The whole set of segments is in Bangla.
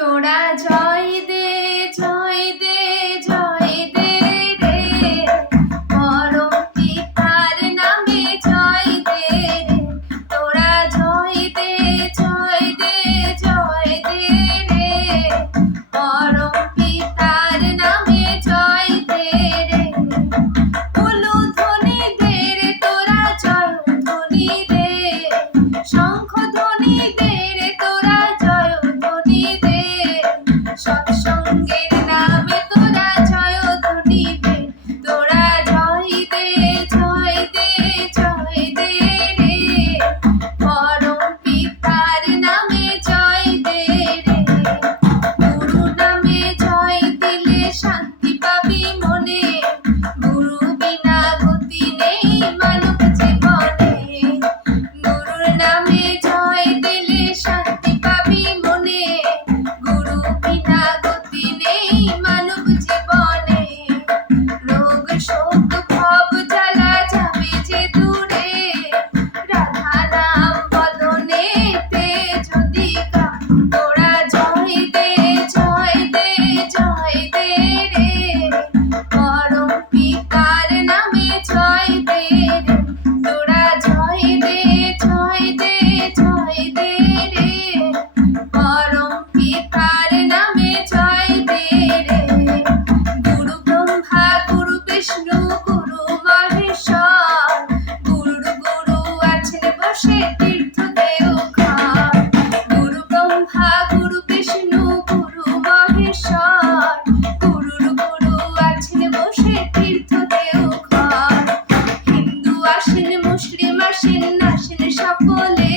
তোরা জয় দে জয় দে জয় দে রে। পরম পিতার নামে জয় দে রে। তোরা জয় দে জয় দে জয় দে রে। পরম পিতার নামে জয় দে রে। ফুলু ধ্বনি দে রে তোরা জয় ধনী দে। শঙ্খ আসেন সকলে।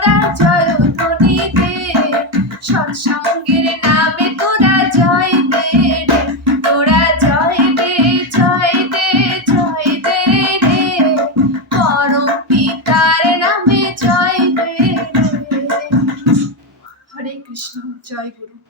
তোরা জয় জয় দে জয় দে জয় পিতার নামে জয় দে হরে কৃষ্ণ, জয় গুরু।